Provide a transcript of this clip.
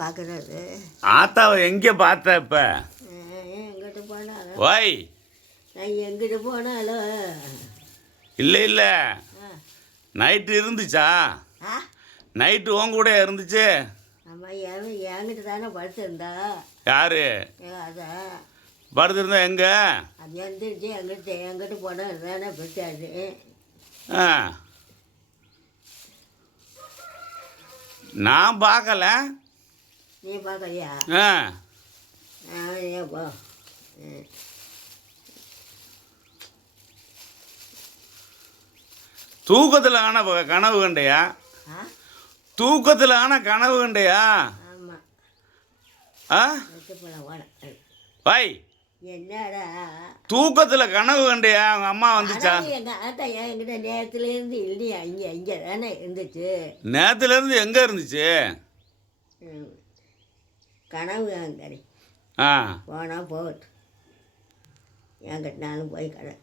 பார்க்குறது ஆத்தாவை எங்கே பார்த்த இப்போ? எங்கிட்ட போனாலும் ஓய், நான் எங்கிட்ட போனாலும் இல்லை இல்லை, நைட்டு இருந்துச்சா? நைட்டு உன் கூட இருந்துச்சு? ஆமாம், என்கிட்ட தானே படுத்திருந்தா. யாரு அதான் படுத்திருந்தா? எங்கே? அது எந்திரிச்சு எங்கிட்ட போனால் தானே படுத்தாது. ஆ, நான் பார்க்கல. நீ பார்க்கலையா? ஆ, ஏப்பா தூக்கத்தில் ஆன கனவு கண்டையா? தூக்கத்தில் ஆன கனவு கண்டையா? ஆமாம். ஆ வை, என்னடா தூக்கத்தில் கனவு கண்டையா? அவங்க அம்மா வந்துச்சா? எங்கள் ஆத்தா என்கிட்ட நேரத்துலேருந்து இல்லையா? இங்கே தானே இருந்துச்சு. நேரத்துலேருந்து எங்கே இருந்துச்சு? கனவு அங்கே ஆ, போனால் போகட்டும், என்கிட்ட நானும் போய் கடை